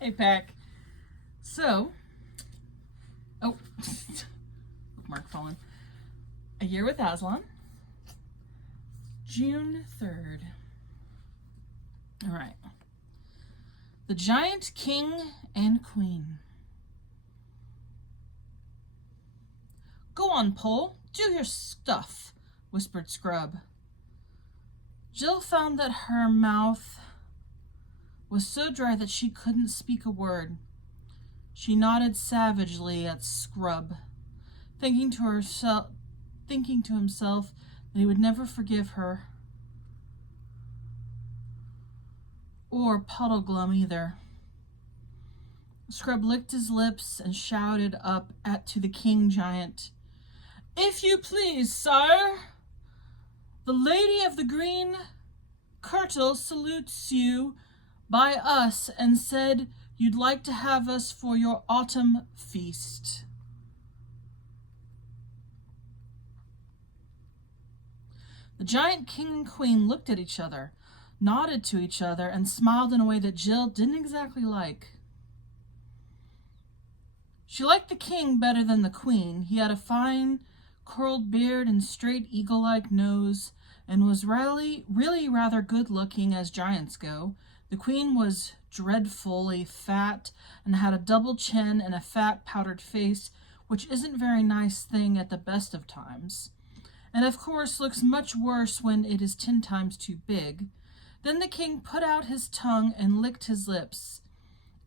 Hey, Pack. So, oh, bookmark fallen. A Year with Aslan, June 3rd. All right. The Giant King and Queen. Go on, Pole, do your stuff, whispered Scrub. Jill found that her mouth was so dry that she couldn't speak a word. She nodded savagely at Scrub, thinking to himself that he would never forgive her. Or Puddleglum either. Scrub licked his lips and shouted up to the King Giant. If you please, sire, the Lady of the Green Kirtle salutes you by us and said you'd like to have us for your autumn feast. The Giant King and Queen looked at each other, nodded to each other, and smiled in a way that Jill didn't exactly like. She liked the king better than the queen. He had a fine curled beard and straight eagle-like nose, and was really rather good-looking as giants go. The queen was dreadfully fat and had a double chin and a fat powdered face, which isn't a very nice thing at the best of times, and of course looks much worse when it is 10 times too big. Then the king put out his tongue and licked his lips.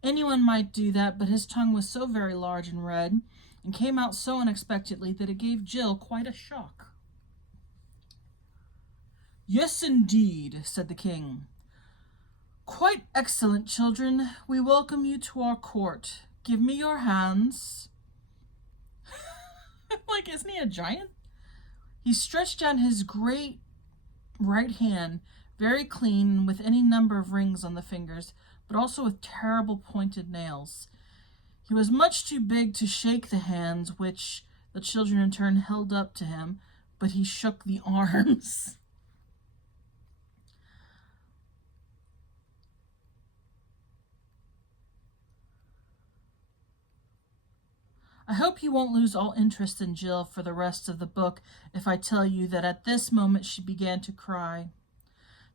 Anyone might do that, but his tongue was so very large and red, and came out so unexpectedly that it gave Jill quite a shock. Yes, indeed, said the king. Quite excellent, children. We welcome you to our court. Give me your hands. Like, isn't he a giant? He stretched out his great right hand, very clean, with any number of rings on the fingers, but also with terrible pointed nails. He was much too big to shake the hands, which the children in turn held up to him, but he shook the arms. I hope you won't lose all interest in Jill for the rest of the book if I tell you that at this moment she began to cry.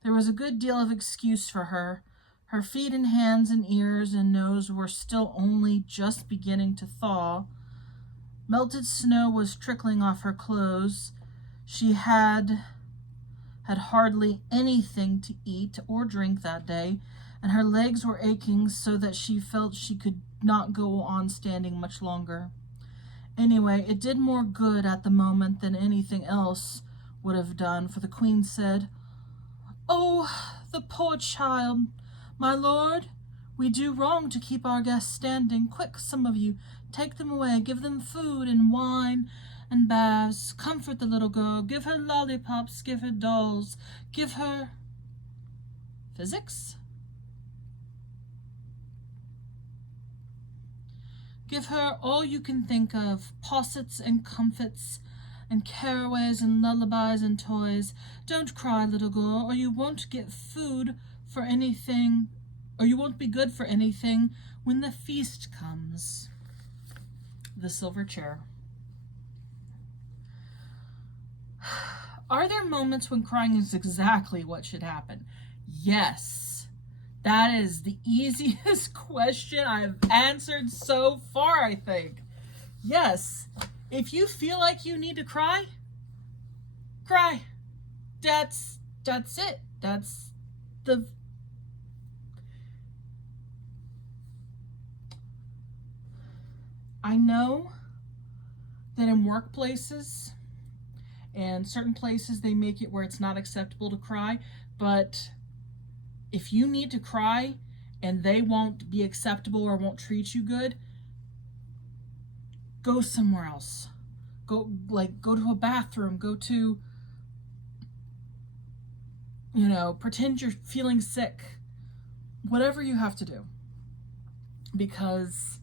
There was a good deal of excuse for her. Her feet and hands and ears and nose were still only just beginning to thaw. Melted snow was trickling off her clothes. She had hardly anything to eat or drink that day, and her legs were aching so that she felt she could not go on standing much longer. Anyway, it did more good at the moment than anything else would have done, for the queen said, "Oh, the poor child! My lord, we do wrong to keep our guests standing. Quick, some of you, take them away. Give them food and wine and baths. Comfort the little girl. Give her lollipops. Give her dolls. Give her physics? Give her all you can think of, possets and comfits and caraways and lullabies and toys. Don't cry, little girl, or you won't get food for anything, or you won't be good for anything when the feast comes." The Silver Chair. Are there moments when crying is exactly what should happen? Yes. That is the easiest question I've answered so far, I think. Yes. If you feel like you need to cry, cry. That's it. That's the... I know that in workplaces and certain places they make it where it's not acceptable to cry, but if you need to cry and they won't be acceptable or won't treat you good, go somewhere else. Go to a bathroom, go to, pretend you're feeling sick. Whatever you have to do. Because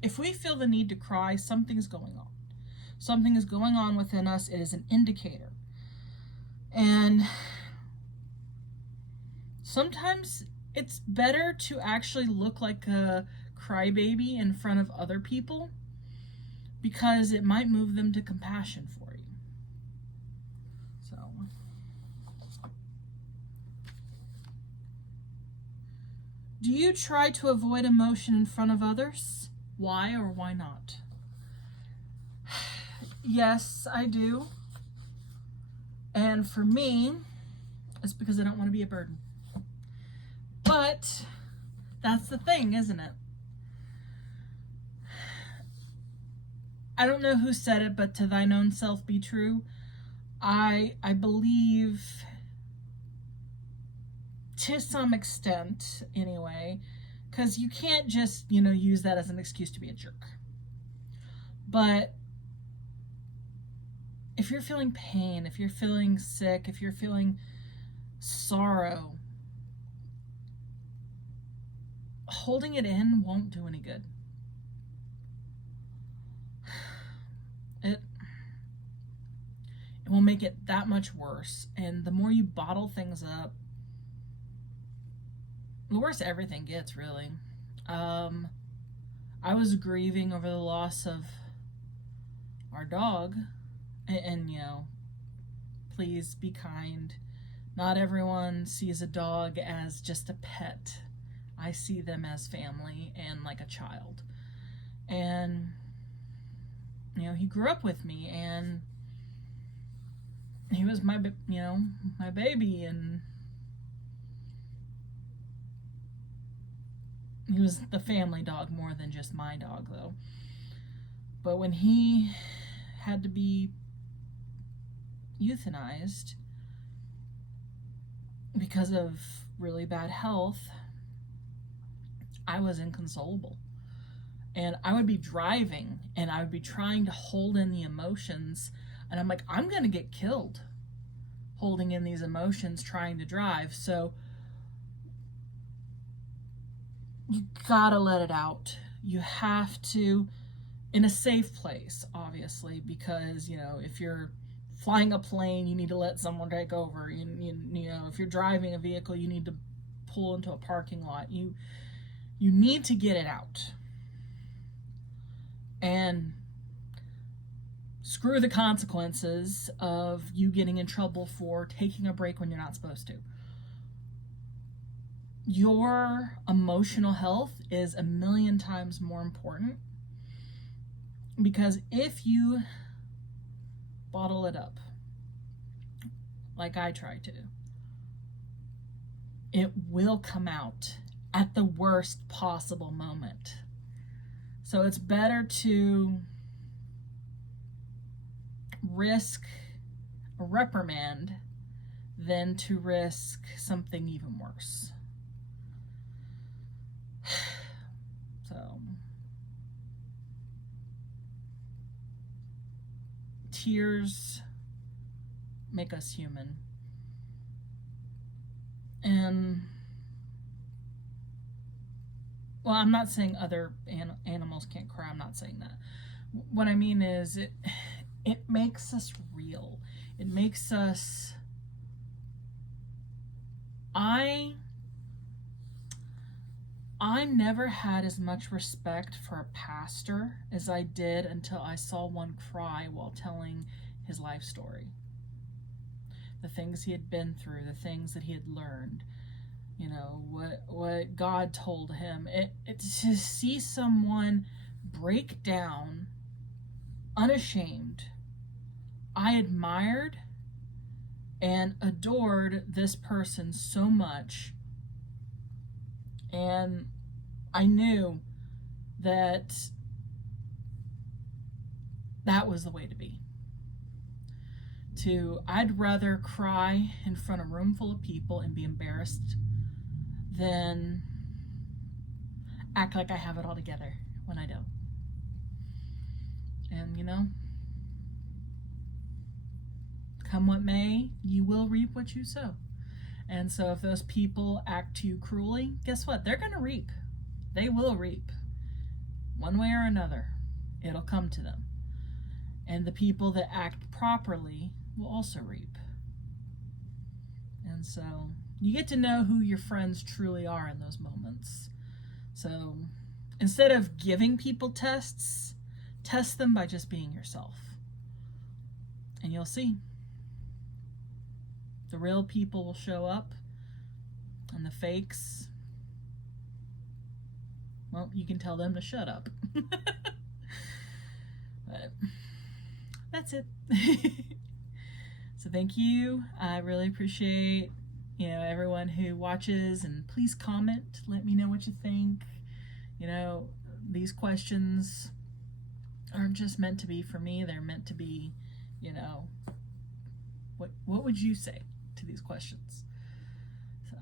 if we feel the need to cry, something's going on. Something is going on within us. It is an indicator. And sometimes it's better to actually look like a crybaby in front of other people, because it might move them to compassion for you. So, do you try to avoid emotion in front of others? Why or why not? Yes, I do. And for me, it's because I don't want to be a burden. But that's the thing, isn't it? I don't know who said it, but to thine own self be true. I believe, to some extent anyway, because you can't just, use that as an excuse to be a jerk. But if you're feeling pain, if you're feeling sick, if you're feeling sorrow, holding it in won't do any good. It will make it that much worse. And the more you bottle things up, the worse everything gets, really. I was grieving over the loss of our dog. And please be kind. Not everyone sees a dog as just a pet. I see them as family and like a child. And he grew up with me, and he was my baby, and he was the family dog more than just my dog, though. But when he had to be euthanized because of really bad health, I was inconsolable. And I would be driving, and I would be trying to hold in the emotions, and I'm like, I'm gonna get killed holding in these emotions trying to drive. So you gotta let it out. You have to, in a safe place, obviously, because if you're flying a plane, you need to let someone take over. If you're driving a vehicle, you need to pull into a parking lot. You need to get it out. And screw the consequences of you getting in trouble for taking a break when you're not supposed to. Your emotional health is 1,000,000 times more important, because if you bottle it up, like I try to, it will come out at the worst possible moment. So it's better to risk a reprimand than to risk something even worse. So, tears make us human. And, well, I'm not saying other animals can't cry. I'm not saying that. What I mean is it makes us real. It makes us... I never had as much respect for a pastor as I did until I saw one cry while telling his life story. The things he had been through, the things that he had learned, what God told him. To see someone break down unashamed. I admired and adored this person so much, and I knew that was the way to be. I'd rather cry in front of a room full of people and be embarrassed than act like I have it all together when I don't. And come what may, you will reap what you sow. And so if those people act to you cruelly, guess what? They're going to reap. They will reap. One way or another, it'll come to them. And the people that act properly will also reap. And so You get to know who your friends truly are in those moments. So instead of giving people tests, test them by just being yourself. And you'll see. The real people will show up, and the fakes, well, you can tell them to shut up. But that's it. So thank you. I really appreciate, everyone who watches, and please comment. Let me know what you think. These questions aren't just meant to be for me. They're meant to be, what would you say to these questions? So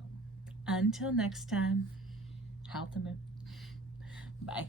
until next time, Bye.